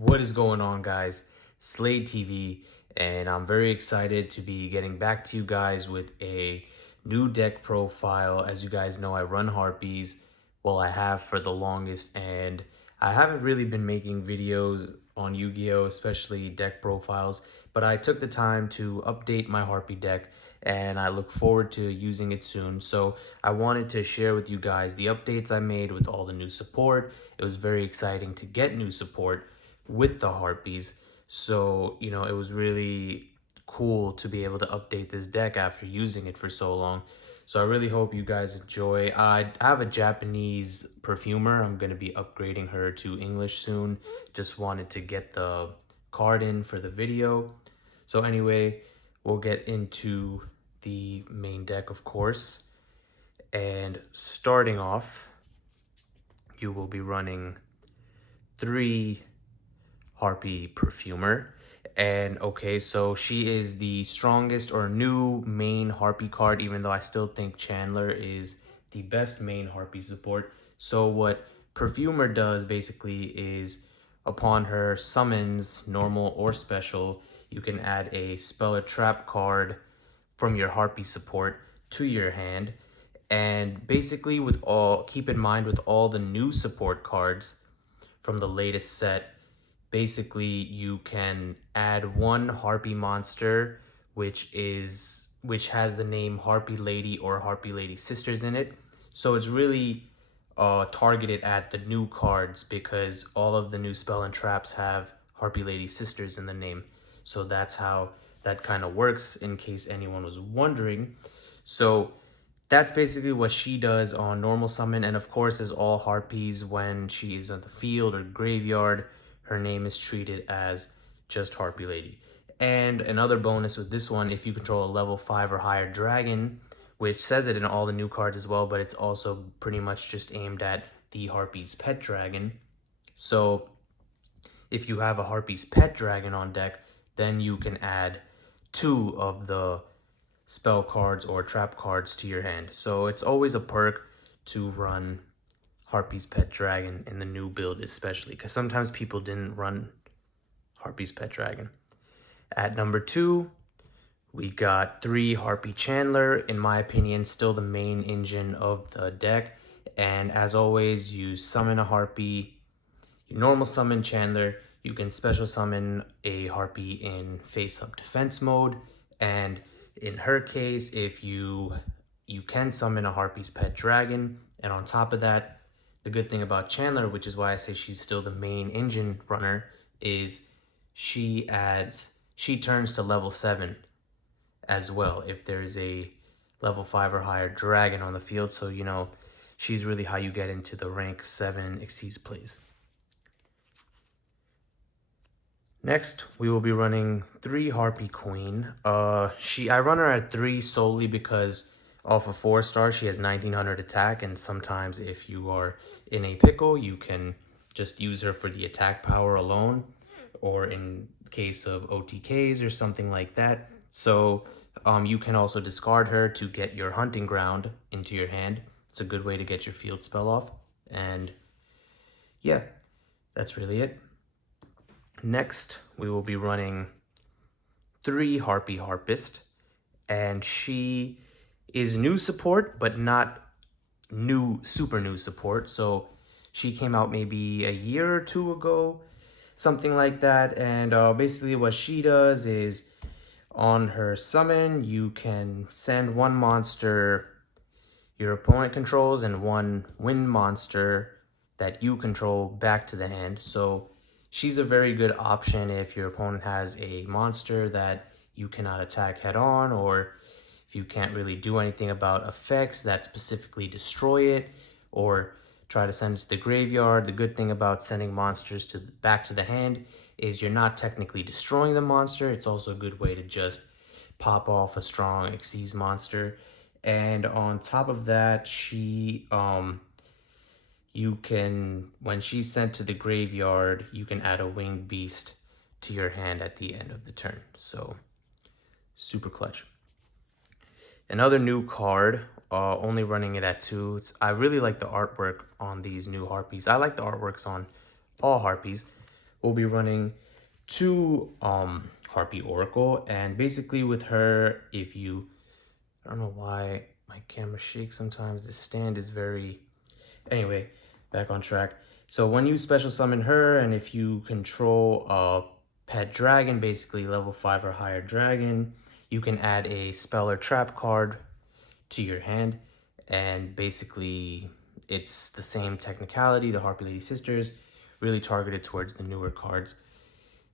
What is going on, guys? Slade TV, and I'm very excited to be getting back to you guys with a new deck profile. As you guys know, I run Harpies. Well, I have for the longest, and I haven't really been making videos on Yu-Gi-Oh, especially deck profiles, but I took the time to update my Harpie deck, and I look forward to using it soon. So I wanted to share with you guys the updates I made with all the new support. It was very exciting to get new support with the Harpies. So, it was really cool to be able to update this deck after using it for so long. So I really hope you guys enjoy. I have a Japanese perfumer. I'm going to be upgrading her to English soon. Just wanted to get the card in for the video. So anyway, we'll get into the main deck, of course. And starting off, you will be running 3 Harpie Perfumer. And okay, so she is the strongest or new main Harpie card, even though I still think Chandler is the best main Harpie support. So what Perfumer does basically is upon her summons, normal or special, you can add a spell or trap card from your Harpie support to your hand. And basically keep in mind with all the new support cards from the latest set, basically you can add one Harpie monster which has the name Harpie Lady or Harpie Lady Sisters in it. So it's really targeted at the new cards because all of the new spell and traps have Harpie Lady Sisters in the name. So that's how that kind of works, in case anyone was wondering. So that's basically what she does on normal summon, and of course, as all Harpies, when she is on the field or graveyard, her name is treated as just Harpie Lady. And another bonus with this one, if you control a level 5 or higher dragon, which says it in all the new cards as well, but it's also pretty much just aimed at the Harpie's pet dragon. So if you have a Harpie's pet dragon on deck, then you can add 2 of the spell cards or trap cards to your hand. So it's always a perk to run Harpie's Pet Dragon in the new build, especially because sometimes people didn't run Harpie's Pet Dragon. At number 2, we got 3 Harpie Chandler. In my opinion, still the main engine of the deck. And as always, you summon a Harpie, you normal summon Chandler, you can special summon a Harpie in face-up defense mode, and in her case, if you can summon a Harpie's pet dragon, and on top of that, the good thing about Chandler, which is why I say she's still the main engine runner, is she turns to level 7 as well if there's a level 5 or higher dragon on the field. So, she's really how you get into the rank 7 Exceeds plays. Next, we will be running 3 Harpie Queen. I run her at 3 solely because off of 4-star, she has 1900 attack, and sometimes if you are in a pickle, you can just use her for the attack power alone, or in case of OTKs or something like that. So you can also discard her to get your Hunting Ground into your hand. It's a good way to get your field spell off. And yeah, that's really it. Next, we will be running 3 Harpie Harpist, and she is new support, but not super new support. So she came out maybe a year or 2 ago, something like that. And basically what she does is on her summon, you can send 1 monster your opponent controls and 1 wind monster that you control back to the hand. So she's a very good option if your opponent has a monster that you cannot attack head on, or if you can't really do anything about effects that specifically destroy it, or try to send it to the graveyard. The good thing about sending monsters back to the hand is you're not technically destroying the monster. It's also a good way to just pop off a strong Xyz monster. And on top of that, when she's sent to the graveyard, you can add a winged beast to your hand at the end of the turn. So super clutch. Another new card, only running it at 2. I really like the artwork on these new Harpies. I like the artworks on all Harpies, we'll be running two Harpie Oracle. And basically with her, if you, I don't know why my camera shakes sometimes, the stand is very, anyway, back on track. So when you special summon her, and if you control a pet dragon, basically level 5 or higher dragon, you can add a spell or trap card to your hand. And basically it's the same technicality, the Harpie Lady Sisters, really targeted towards the newer cards.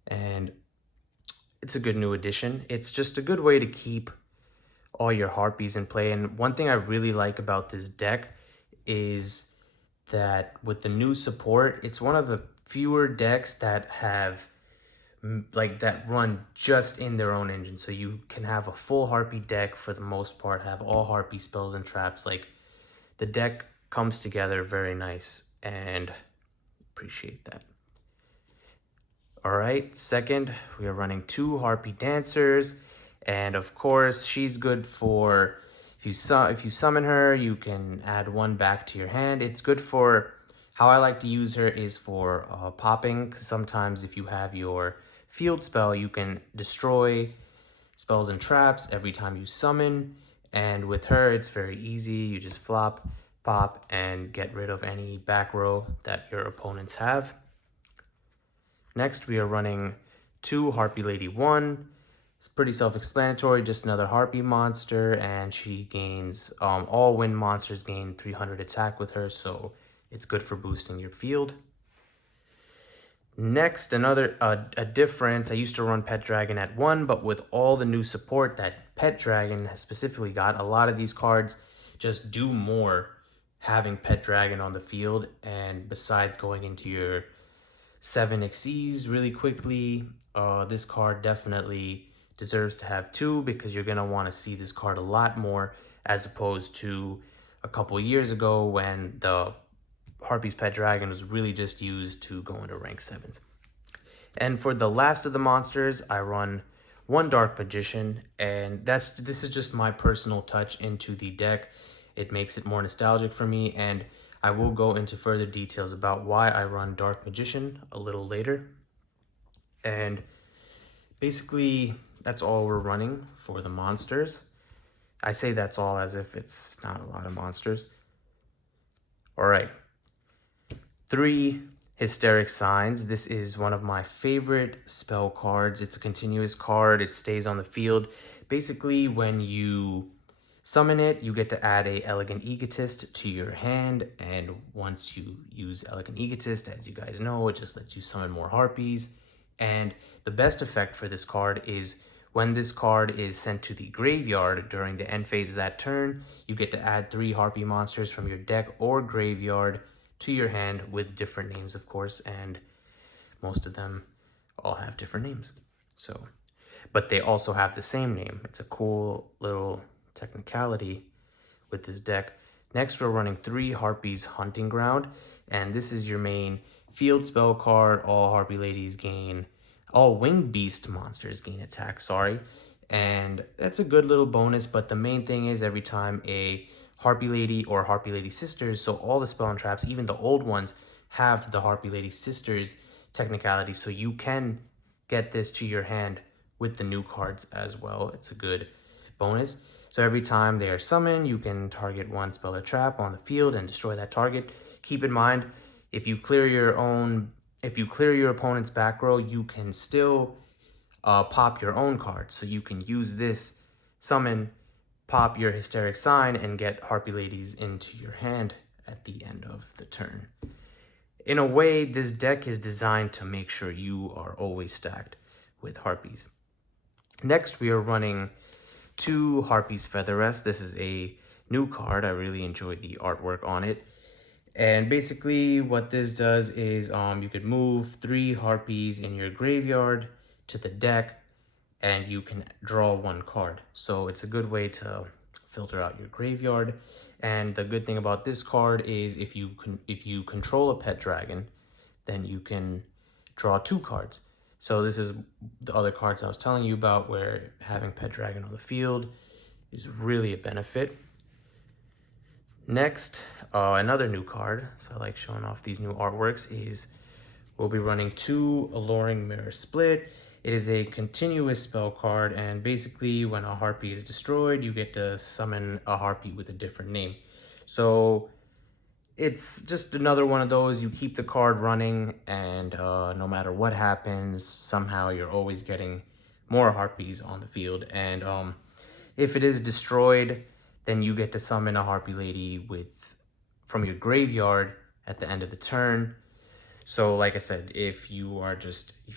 And it's a good new addition. It's just a good way to keep all your Harpies in play. And one thing I really like about this deck is that with the new support, it's one of the fewer decks that have that run just in their own engine. So you can have a full Harpie deck for the most part, have all Harpie spells and traps. Like, the deck comes together very nice, and appreciate that. All right, second, we are running two Harpie Dancers, and of course, she's good for if you summon her, you can add one back to your hand. It's good for, how I like to use her is for popping, because sometimes if you have your field spell, you can destroy spells and traps every time you summon. And with her, it's very easy. You just flop, pop, and get rid of any back row that your opponents have. Next, we are running two Harpie Lady 1. It's pretty self-explanatory, just another Harpie monster, and she gains, all wind monsters gain 300 attack with her, so it's good for boosting your field. Next, a difference, I used to run Pet Dragon at 1, but with all the new support that Pet Dragon has specifically got, a lot of these cards just do more having Pet Dragon on the field, and besides going into your 7 Xyz really quickly, this card definitely deserves to have 2, because you're going to want to see this card a lot more, as opposed to a couple years ago when the Harpie's Pet Dragon was really just used to go into rank 7s. And for the last of the monsters, I run one Dark Magician, and this is just my personal touch into the deck. It makes it more nostalgic for me, and I will go into further details about why I run Dark Magician a little later. And basically, that's all we're running for the monsters. I say that's all as if it's not a lot of monsters. All right. 3 Hysteric Signs. This is one of my favorite spell cards. It's a continuous card. It stays on the field. Basically, when you summon it, you get to add a Elegant Egotist to your hand, and once you use Elegant Egotist, as you guys know, it just lets you summon more Harpies. And the best effect for this card is when this card is sent to the graveyard during the end phase of that turn, you get to add 3 Harpie monsters from your deck or graveyard to your hand with different names, of course, and most of them all have different names. So, but they also have the same name. It's a cool little technicality with this deck. Next, we're running 3 Harpie's Hunting Ground, and this is your main field spell card. All Harpie Ladies gain, all Winged Beast monsters gain attack, and that's a good little bonus, but the main thing is every time a Harpie Lady or Harpie Lady Sisters, so all the spell and traps, even the old ones, have the Harpie Lady Sisters technicality, so you can get this to your hand with the new cards as well. It's a good bonus. So every time they are summoned, you can target one spell or trap on the field and destroy that target. Keep in mind, if you clear your opponent's back row, you can still pop your own card. So you can use this summon, pop your Hysteric Sign, and get Harpie Ladies into your hand at the end of the turn. In a way, this deck is designed to make sure you are always stacked with Harpies. Next, we are running 2 Harpie's Feather Rest. This is a new card. I really enjoyed the artwork on it. And basically what this does is you could move 3 Harpies in your graveyard to the deck, and you can draw 1 card. So it's a good way to filter out your graveyard. And the good thing about this card is if you control a pet dragon, then you can draw 2 cards. So this is the other cards I was telling you about, where having pet dragon on the field is really a benefit. Next, another new card, so I like showing off these new artworks, is We'll be running 2 Alluring Mirror Split. It is a continuous spell card, and basically when a Harpie is destroyed, you get to summon a Harpie with a different name. So it's just another one of those, you keep the card running, and no matter what happens, somehow you're always getting more Harpies on the field. And if it is destroyed, then you get to summon a Harpie Lady from your graveyard at the end of the turn. So like I said, if you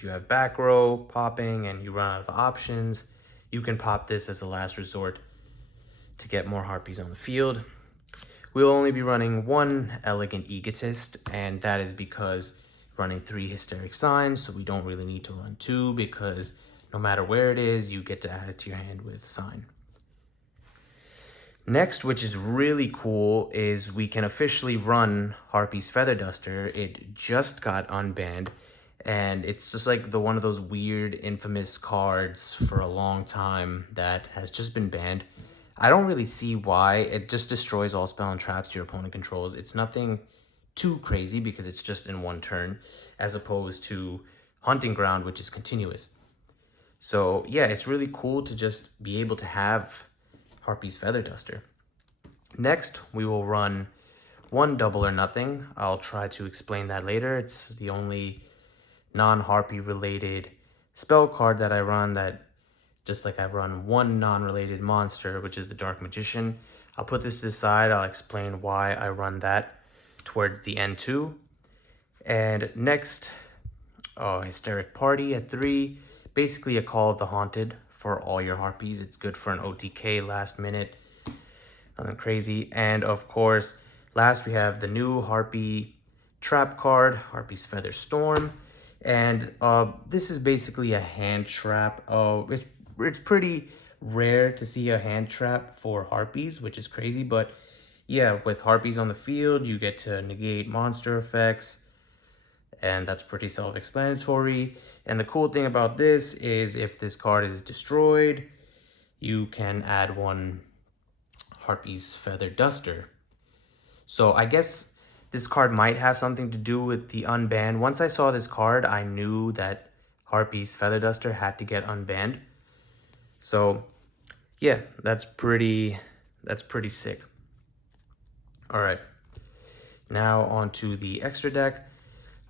have back row popping and you run out of options, you can pop this as a last resort to get more Harpies on the field. We'll only be running 1 Elegant Egotist, and that is because running 3 Hysteric Signs, so we don't really need to run 2, because no matter where it is, you get to add it to your hand with Sign. Next, which is really cool, is we can officially run Harpie's Feather Duster. It just got unbanned, and it's just like one of those weird, infamous cards for a long time that has just been banned. I don't really see why. It just destroys all spell and traps your opponent controls. It's nothing too crazy because it's just in 1 turn, as opposed to Hunting Ground, which is continuous. So yeah, it's really cool to just be able to have Harpie's Feather Duster. Next, we will run 1 Double or Nothing. I'll try to explain that later. It's the only non-Harpie related spell card that I run, that just like I've run 1 non-related monster, which is the Dark Magician. I'll put this to the side. I'll explain why I run that towards the end too. And next, Hysteric Party at 3. Basically a Call of the Haunted for all your Harpies. It's good for an OTK last minute. Nothing crazy. And of course, last we have the new Harpie trap card, Harpie's Feather Storm. And this is basically a hand trap. It's pretty rare to see a hand trap for Harpies, which is crazy. But yeah, with Harpies on the field, you get to negate monster effects, and that's pretty self-explanatory. And the cool thing about this is if this card is destroyed, you can add 1 Harpie's Feather Duster. So I guess this card might have something to do with the unban. Once I saw this card, I knew that Harpie's Feather Duster had to get unbanned. So yeah, that's pretty sick. All right, now on to the extra deck.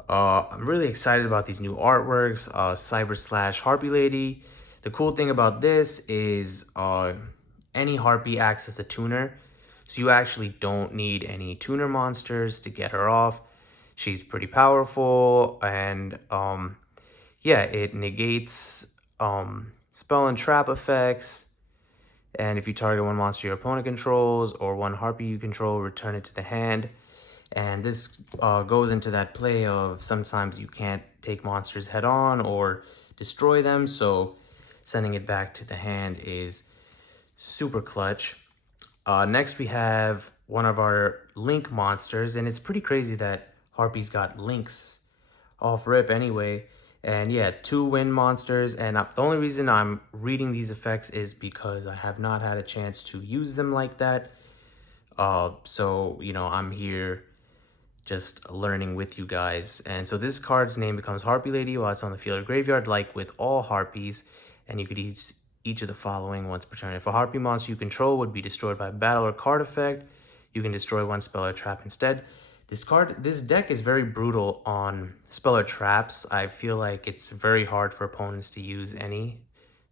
I'm really excited about these new artworks. Cyber Slash Harpie Lady. The cool thing about this is any Harpie acts as a tuner, so you actually don't need any tuner monsters to get her off. She's pretty powerful, and yeah, it negates spell and trap effects. And if you target 1 monster your opponent controls or 1 Harpie you control, return it to the hand. And this goes into that play of sometimes you can't take monsters head on or destroy them, so sending it back to the hand is super clutch. Next we have one of our Link monsters, and it's pretty crazy that Harpie's got Links off rip anyway. And yeah, 2 wind monsters, and the only reason I'm reading these effects is because I have not had a chance to use them like that. So, you know, I'm here just learning with you guys. And so this card's name becomes Harpie Lady while it's on the field or graveyard, like with all Harpies, and you could use each of the following once per turn. If a Harpie monster you control would be destroyed by battle or card effect, you can destroy 1 spell or trap instead. This deck is very brutal on spell or traps. I feel like it's very hard for opponents to use any.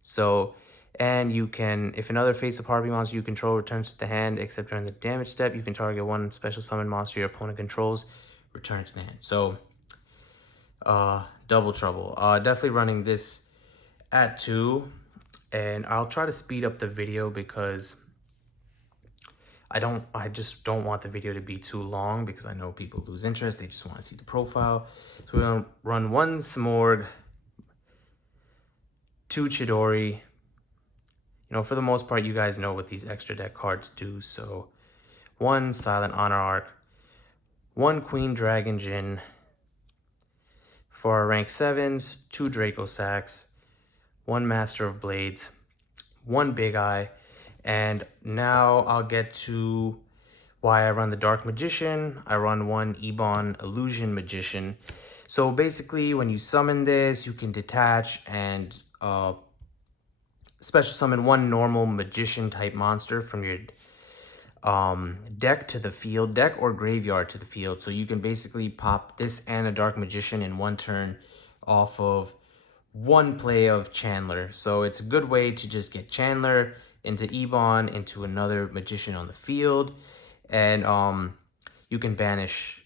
So, and you can, if another face of Harpie monster you control returns to the hand, except during the damage step, you can target 1 special summon monster your opponent controls, return to the hand. So, double trouble. Definitely running this at 2, and I'll try to speed up the video because I just don't want the video to be too long, because I know people lose interest. They just want to see the profile. So we're going to run 1 Smorg, 2 Chidori. You know, for the most part, you guys know what these extra deck cards do. So 1 Silent Honor Arc, 1 Queen Dragon Jin. For our rank 7s, 2 Draco Sax, 1 Master of Blades, 1 Big Eye. And now I'll get to why I run the Dark Magician. I run 1 Ebon Illusion Magician. So basically, when you summon this, you can detach and special summon one normal magician type monster from your deck to the field, deck or graveyard to the field. So you can basically pop this and a dark magician in one turn off of one play of Chandler. So it's a good way to just get Chandler into Ebon into another magician on the field, and you can banish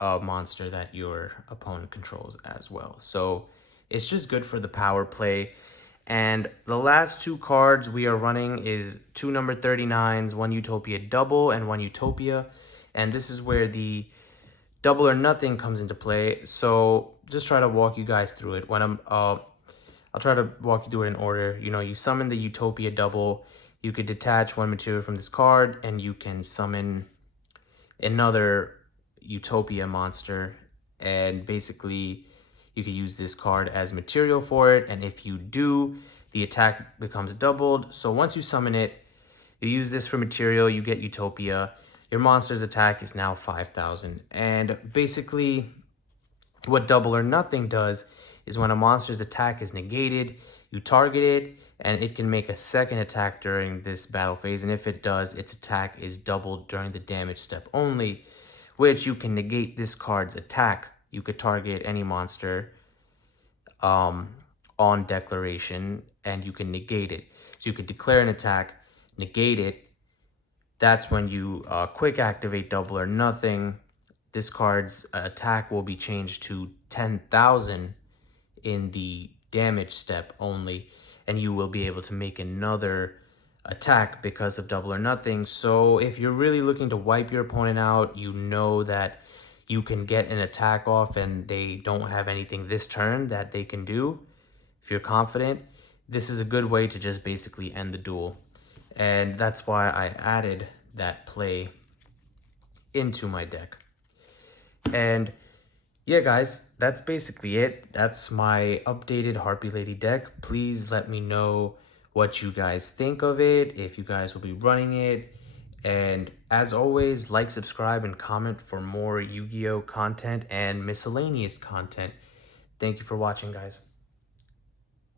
a monster that your opponent controls as well. So it's just good for the power play. And the last two cards we are running is two number 39s, one Utopia double and one Utopia. And this is where the double or nothing comes into play. So just try to walk you guys through it. When I'll try to walk you through it in order. You know, you summon the Utopia double. You could detach one material from this card, and you can summon another Utopia monster, and basically you can use this card as material for it, and if you do, the attack becomes doubled. So once you summon it, you use this for material, you get Utopia. Your monster's attack is now 5,000. And basically what double or nothing does is when a monster's attack is negated, you target it, and it can make a second attack during this battle phase. And if it does, its attack is doubled during the damage step only, which you can negate this card's attack. You could target any monster on declaration, and you can negate it. So you could declare an attack, negate it. That's when you quick activate double or nothing. This card's attack will be changed to 10,000 in the damage step only, and you will be able to make another attack because of double or nothing. So if you're really looking to wipe your opponent out, you know that you can get an attack off and they don't have anything this turn that they can do. If you're confident, this is a good way to just basically end the duel. And that's why I added that play into my deck. And yeah, guys, that's basically it. That's my updated Harpie Lady deck. Please let me know what you guys think of it, if you guys will be running it. And as always, like, subscribe, and comment for more Yu-Gi-Oh content and miscellaneous content. Thank you for watching, guys.